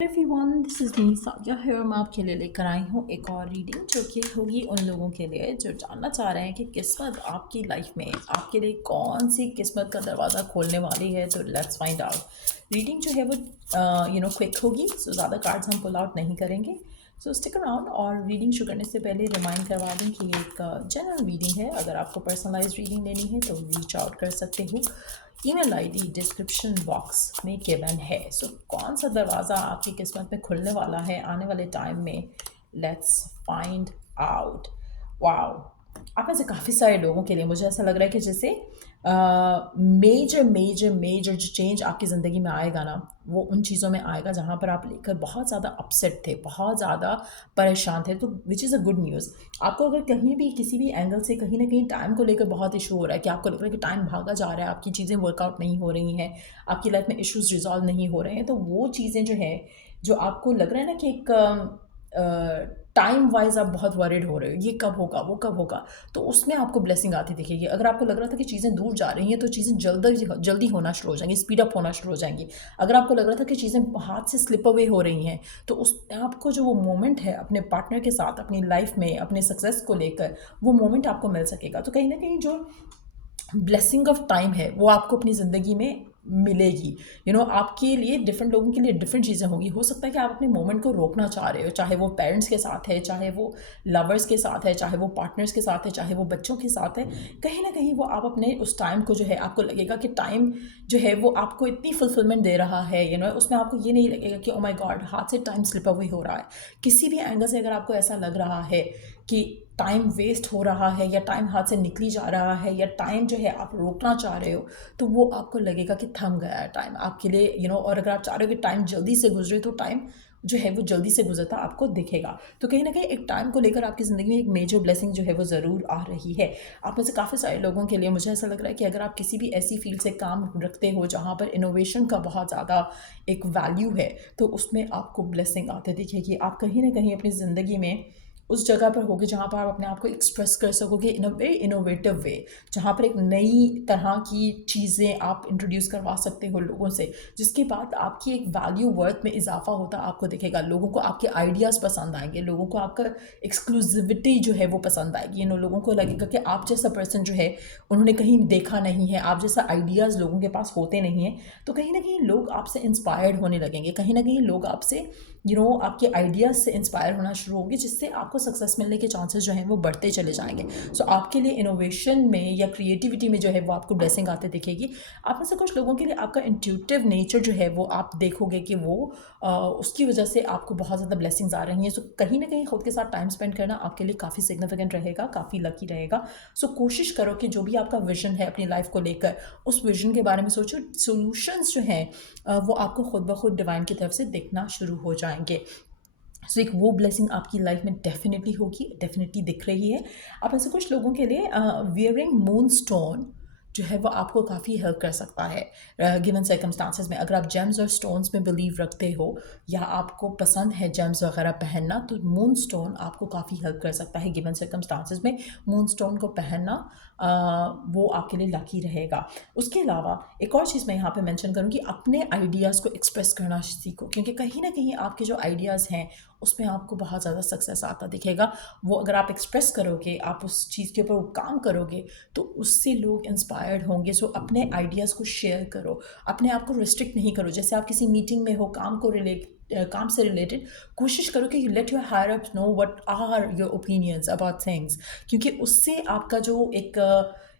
Everyone, this is me Sadia है। मैं आपके लिए लेकर आई हूँ एक और रीडिंग जो कि होगी उन लोगों के लिए जो जानना चाह रहे हैं कि किस्मत आपकी लाइफ में आपके लिए कौन सी किस्मत का दरवाज़ा खोलने वाली है। तो लेट्स फाइंड आउट। रीडिंग जो है वो क्विक होगी, सो ज़्यादा कार्ड्स हम पुल आउट नहीं करेंगे। सो स्टिक अराउंड। और रीडिंग शुरू करने से पहले रिमाइंड करवा दूँ कि एक जनरल रीडिंग है। अगर आपको पर्सनलाइज रीडिंग लेनी है तो रीच आउट कर सकते हो। ईमेल आईडी डिस्क्रिप्शन बॉक्स में गिवन है। सो कौन सा दरवाज़ा आपकी किस्मत में खुलने वाला है आने वाले टाइम में, लेट्स फाइंड आउट। वाओ, आप में से काफ़ी सारे लोगों के लिए मुझे ऐसा लग रहा है कि जैसे मेजर मेजर मेजर जो चेंज आपकी ज़िंदगी में आएगा ना, वो उन चीज़ों में आएगा जहाँ पर आप लेकर बहुत ज़्यादा अपसेट थे, बहुत ज़्यादा परेशान थे। तो which is a good news. आपको अगर कहीं भी किसी भी एंगल से कहीं ना कहीं टाइम को लेकर बहुत इशू हो रहा है कि आपको लग रहा है कि टाइम भागा जा रहा है, आपकी चीज़ें वर्कआउट नहीं हो रही हैं, आपकी लाइफ में इश्यूज रिजॉल्व नहीं हो रहे हैं, तो वो चीज़ें जो है जो आपको लग रहा है ना कि एक टाइम वाइज आप बहुत वरिड हो रहे हो, ये कब होगा वो कब होगा, तो उसमें आपको ब्लेसिंग आती दिखेगी। अगर आपको लग रहा था कि चीज़ें दूर जा रही हैं तो चीज़ें जल्दी जल्दी होना शुरू हो जाएंगी, स्पीड अप होना शुरू हो जाएंगी। अगर आपको लग रहा था कि चीज़ें हाथ से स्लिप अवे हो रही हैं तो उस आपको जो वो मोमेंट है अपने पार्टनर के साथ अपनी लाइफ में अपने सक्सेस को लेकर, वो मोमेंट आपको मिल सकेगा। तो कहीं ना कहीं जो ब्लेसिंग ऑफ टाइम है वो आपको अपनी ज़िंदगी में मिलेगी। आपके लिए डिफरेंट लोगों के लिए डिफरेंट चीज़ें होंगी। हो सकता है कि आप अपने मोमेंट को रोकना चाह रहे हो, चाहे वो पेरेंट्स के साथ है, चाहे वो लवर्स के साथ है, चाहे वो पार्टनर्स के साथ है, चाहे वो बच्चों के साथ है। कहीं ना कहीं वो आप अपने उस टाइम को जो है आपको लगेगा कि टाइम जो है वो आपको इतनी फुलफिलमेंट दे रहा है, उसमें आपको ये नहीं लगेगा कि ओ माय गॉड हाथ से टाइम स्लिप अवे हो रहा है। किसी भी एंगल से अगर आपको ऐसा लग रहा है कि टाइम वेस्ट हो रहा है या टाइम हाथ से निकली जा रहा है या टाइम जो है आप रोकना चाह रहे हो, तो वो आपको लगेगा कि थम गया है टाइम आपके लिए। और अगर आप चाह रहे हो कि टाइम जल्दी से गुजरे तो टाइम जो है वो जल्दी से गुजरता आपको दिखेगा। तो कहीं ना कहीं एक टाइम को लेकर आपकी ज़िंदगी में एक मेजर ब्लेसिंग जो है वो ज़रूर आ रही है। आप में से काफ़ी सारे लोगों के लिए मुझे ऐसा लग रहा है कि अगर आप किसी भी ऐसी फील्ड से काम रखते हो जहाँ पर इनोवेशन का बहुत ज़्यादा एक वैल्यू है, तो उसमें आपको ब्लेसिंग आते दिखेगी। आप कहीं ना कहीं अपनी ज़िंदगी में उस जगह पर होगे जहाँ पर आप अपने आप को एक्सप्रेस कर सकोगे इन अ वेरी इनोवेटिव वे, जहाँ पर एक नई तरह की चीज़ें आप इंट्रोड्यूस करवा सकते हो लोगों से, जिसके बाद आपकी एक वैल्यू वर्थ में इजाफा होता आपको दिखेगा। लोगों को आपके आइडियाज़ पसंद आएंगे, लोगों को आपका एक्सक्लूसिविटी जो है वो पसंद आएगी। लोगों को लगेगा कि आप जैसा पर्सन जो है उन्होंने कहीं देखा नहीं है, आप जैसा आइडियाज़ लोगों के पास होते नहीं हैं। तो कहीं ना कहीं लोग आपसे इंस्पायर्ड होने लगेंगे, कहीं ना कहीं लोग आपसे आपके आइडियाज़ से इंस्पायर होना शुरू होंगे, जिससे आपको सक्सेस मिलने के चांसेस जो हैं वो बढ़ते चले जाएंगे। सो आपके लिए इनोवेशन में या क्रिएटिविटी में जो है वो आपको ब्लेसिंग आते दिखेगी। आप में से कुछ लोगों के लिए आपका इंट्यूटिव नेचर जो है वो आप देखोगे कि वो उसकी वजह से आपको बहुत ज़्यादा ब्लेसिंग्स आ रही हैं। सो कहीं ना कहीं खुद के साथ टाइम स्पेंड करना आपके लिए काफ़ी सिग्निफिकेंट रहेगा, काफ़ी लकी रहेगा। सो कोशिश करो कि जो भी आपका विजन है अपनी लाइफ को लेकर, उस विजन के बारे में सोचो। सोल्यूशंस जो हैं वो आपको खुद ब खुद डिवाइन की तरफ से दिखना शुरू हो जाएंगे। सो एक वो ब्लेसिंग आपकी लाइफ में डेफिनेटली होगी, डेफिनेटली दिख रही है। अब ऐसे कुछ लोगों के लिए वियरिंग मून स्टोन जो है वो आपको काफ़ी हेल्प कर सकता है गिवन सर्कमस्टांसेस में। अगर आप जेम्स और स्टोन्स में बिलीव रखते हो या आपको पसंद है जेम्स वगैरह पहनना, तो मून स्टोन आपको काफ़ी हेल्प कर सकता है गिवन सर्कमस्टांसेस में। मून स्टोन को पहनना वो आपके लिए लकी रहेगा। उसके अलावा एक और चीज़ मैं यहाँ पे मेंशन करूँगी, अपने आइडियाज़ को एक्सप्रेस करना सीखो, क्योंकि कहीं ना कहीं आपके जो आइडियाज़ हैं उसमें आपको बहुत ज़्यादा सक्सेस आता दिखेगा। वो अगर आप एक्सप्रेस करोगे, आप उस चीज़ के ऊपर वो काम करोगे, तो उससे लोग इंस्पायर्ड होंगे। सो अपने आइडियाज़ को शेयर करो, अपने आप को रिस्ट्रिक्ट नहीं करो। जैसे आप किसी मीटिंग में हो, काम से रिलेटेड, कोशिश करो कि let your higher ups know what are your opinions about things, क्योंकि उससे आपका जो एक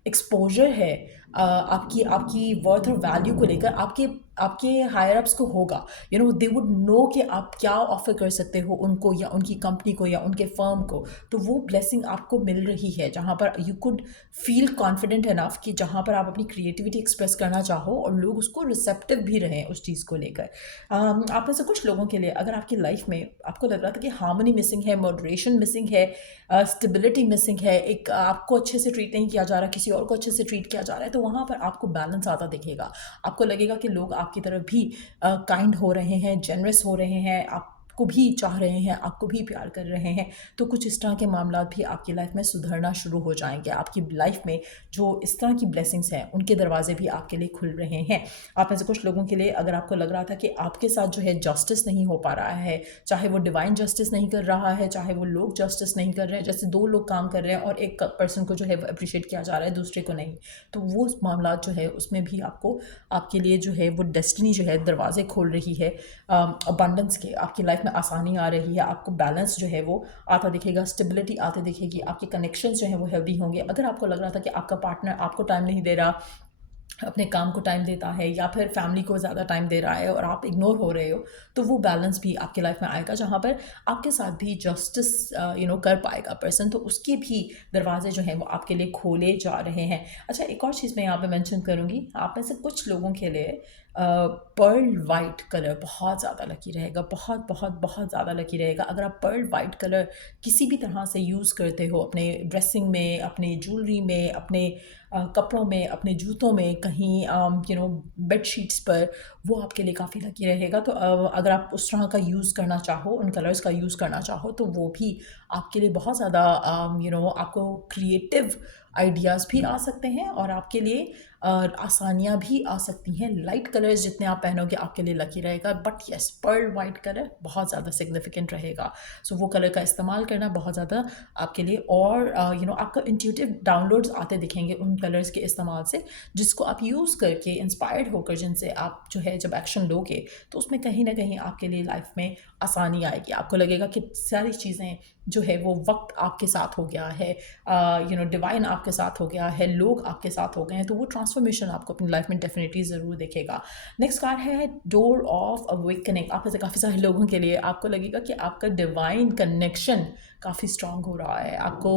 एक्सपोजर है आपकी आपकी वर्थ और वैल्यू को लेकर आपके आपके हायर अप्स को होगा। दे वुड नो कि आप क्या ऑफर कर सकते हो उनको या उनकी कंपनी को या उनके फर्म को। तो वो ब्लेसिंग आपको मिल रही है जहाँ पर you could feel confident enough कि जहाँ पर आप अपनी क्रिएटिविटी एक्सप्रेस करना चाहो और लोग उसको रिसेप्टिव भी रहें उस चीज़ को लेकर। आप में से कुछ लोगों के लिए अगर आपकी लाइफ में आपको लग रहा था कि हार्मनी मिसिंग है, मॉडरेशन मिसिंग है, स्टेबिलिटी मिसिंग है, एक आपको अच्छे से ट्रीट नहीं किया जा रहा, किसी और को अच्छे से ट्रीट किया जा रहा है, तो वहाँ पर आपको बैलेंस आता दिखेगा। आपको लगेगा कि लोग आपकी तरफ भी काइंड हो रहे हैं, जेनरस हो रहे हैं, आप आपको भी चाह रहे हैं, आपको भी प्यार कर रहे हैं, तो कुछ इस तरह के मामला भी आपकी लाइफ में सुधरना शुरू हो जाएंगे। आपकी लाइफ में जो इस तरह की ब्लेसिंग्स हैं उनके दरवाजे भी आपके लिए खुल रहे हैं। आप में से कुछ लोगों के लिए अगर आपको लग रहा था कि आपके साथ जो है जस्टिस नहीं हो पा रहा है, चाहे वो डिवाइन जस्टिस नहीं कर रहा है, चाहे वो लोग जस्टिस नहीं कर रहे हैं, जैसे दो लोग काम कर रहे हैं और एक पर्सन को जो है अप्रिशिएट किया जा रहा है, दूसरे को नहीं, तो वो मामला जो है उसमें भी आपको आपके लिए जो है वो डेस्टिनी जो है दरवाजे खोल रही है अबंडेंस के। आपकी लाइफ में आसानी आ रही है, आपको बैलेंस जो है वो आता दिखेगा, स्टेबिलिटी आते दिखेगी, आपके कनेक्शन जो है वो हेल्दी होंगे। अगर आपको लग रहा था कि आपका पार्टनर आपको टाइम नहीं दे रहा, अपने काम को टाइम देता है या फिर फैमिली को ज़्यादा टाइम दे रहा है और आप इग्नोर हो रहे हो, तो वो बैलेंस भी आपके लाइफ में आएगा जहाँ पर आपके साथ भी जस्टिस कर पाएगा पर्सन, तो उसके भी दरवाजे जो हैं वो आपके लिए खोले जा रहे हैं। अच्छा, एक और चीज़ मैं यहाँ पे मेंशन करूँगी, आप में से कुछ लोगों के लिए पर्ल वाइट कलर बहुत ज़्यादा लकी रहेगा, बहुत बहुत बहुत ज़्यादा लकी रहेगा। अगर आप पर्ल वाइट कलर किसी भी तरह से यूज़ करते हो अपने ड्रेसिंग में, अपने ज्वेलरी में, अपने कपड़ों में, अपने जूतों में, कहीं बेड शीट्स पर, वो आपके लिए काफ़ी लकी रहेगा। तो अगर आप उस तरह का यूज़ करना चाहो, उन कलर्स का यूज़ करना चाहो, तो वो भी आपके लिए बहुत ज़्यादा आपको क्रिएटिव आइडियाज़ भी आ सकते हैं और आपके लिए आसानियाँ भी आ सकती हैं। लाइट कलर्स जितने आप पहनोगे आपके लिए लकी रहेगा, but yes, pearl white colour बहुत ज़्यादा सिग्निफिकेंट रहेगा। सो वो कलर का इस्तेमाल करना बहुत ज़्यादा आपके लिए, और आपका इंट्यूटिव डाउनलोड्स आते दिखेंगे उन कलर्स के इस्तेमाल से, जिसको आप यूज़ करके इंस्पायर्ड होकर जिनसे आप जो है जब एक्शन लोगे, तो उसमें कहीं ना कहीं आपके लिए लाइफ में आसानी आएगी। आपको लगेगा कि सारी चीज़ें जो है वो वक्त आपके साथ हो गया है, डिवाइन आपके साथ हो गया है, लोग आपके साथ हो गए हैं, तो वो ट्रांसफॉर्मेशन आपको अपनी लाइफ में डेफिनेटली ज़रूर दिखेगा। नेक्स्ट कार्ड है डोर ऑफ अवेकनिंग। आप में से काफ़ी सारे लोगों के लिए आपको लगेगा कि आपका डिवाइन कनेक्शन काफ़ी स्ट्रांग हो रहा है, आपको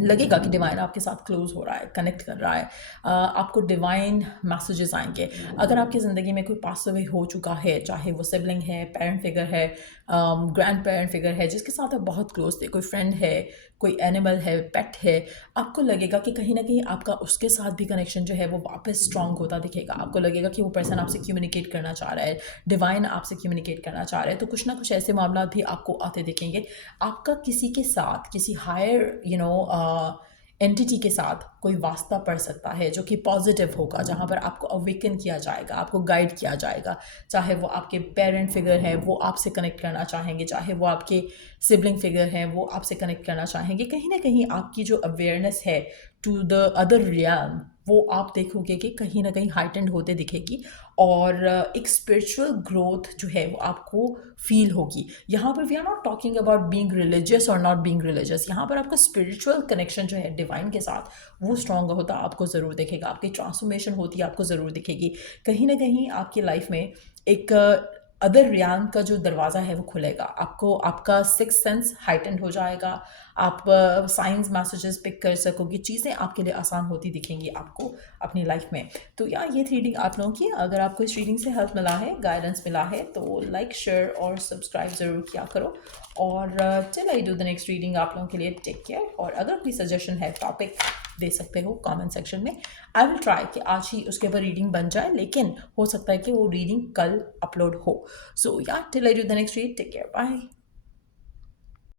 लगेगा कि डिवाइन आपके साथ क्लोज हो रहा है, कनेक्ट कर रहा है, आपको डिवाइन मैसेजेस आएंगे। अगर आपकी ज़िंदगी में कोई पास अवे हो चुका है, चाहे वो सिबलिंग है, पेरेंट फिगर है, ग्रैंड पेरेंट फिगर है, जिसके साथ आप बहुत क्लोज थे, कोई फ्रेंड है, कोई एनिमल है, पेट है, आपको लगेगा कि कहीं ना कहीं आपका उसके साथ भी कनेक्शन जो है वो वापस स्ट्रांग होता दिखेगा। आपको लगेगा कि वो पर्सन आपसे कम्युनिकेट करना चाह रहा है, डिवाइन आपसे कम्युनिकेट करना चाह रहा है, तो कुछ ना कुछ ऐसे मामला भी आपको आते दिखेंगे। आपका किसी के साथ, किसी हायर एंटिटी के साथ कोई वास्ता पड़ सकता है जो कि पॉजिटिव होगा, जहाँ पर आपको अवेकन किया जाएगा, आपको गाइड किया जाएगा। चाहे वो आपके पेरेंट फिगर है, वो आपसे कनेक्ट करना चाहेंगे, चाहे वो आपके सिबलिंग फिगर हैं, वो आपसे कनेक्ट करना चाहेंगे। कहीं ना कहीं आपकी जो अवेयरनेस है टू द अदर रियल्म, वो आप देखोगे कि कहीं ना कहीं हाइटेंड होते दिखेगी, और एक स्पिरिचुअल ग्रोथ जो है वो आपको फील होगी। यहाँ पर we are not talking about being religious और नॉट बीइंग रिलीजियस, यहाँ पर आपका स्पिरिचुअल कनेक्शन जो है डिवाइन के साथ वो स्ट्रॉन्ग होता आपको ज़रूर दिखेगा, आपकी ट्रांसफॉर्मेशन होती है आपको ज़रूर दिखेगी। कहीं ना कहीं आपकी लाइफ में एक अदर रियान का जो दरवाज़ा है वो खुलेगा, आपको आपका सिक्स सेंस हाइटेंड हो जाएगा, आप साइंस मैसेजेस पिक कर सकोगे, चीज़ें आपके लिए आसान होती दिखेंगी आपको अपनी लाइफ में। तो या ये रीडिंग आप लोगों की, अगर आपको इस रीडिंग से हेल्प मिला है, गाइडेंस मिला है, तो लाइक, शेयर और सब्सक्राइब ज़रूर किया करो। और till I do the next reading, आप लोगों के लिए टेक केयर। और अगर कोई सजेशन है, टॉपिक दे सकते हो कमेंट सेक्शन में। आई विल ट्राई कि आज ही उसके ऊपर रीडिंग बन जाए, लेकिन हो सकता है कि वो रीडिंग कल अपलोड हो। So yeah till I do the next read, take care, bye.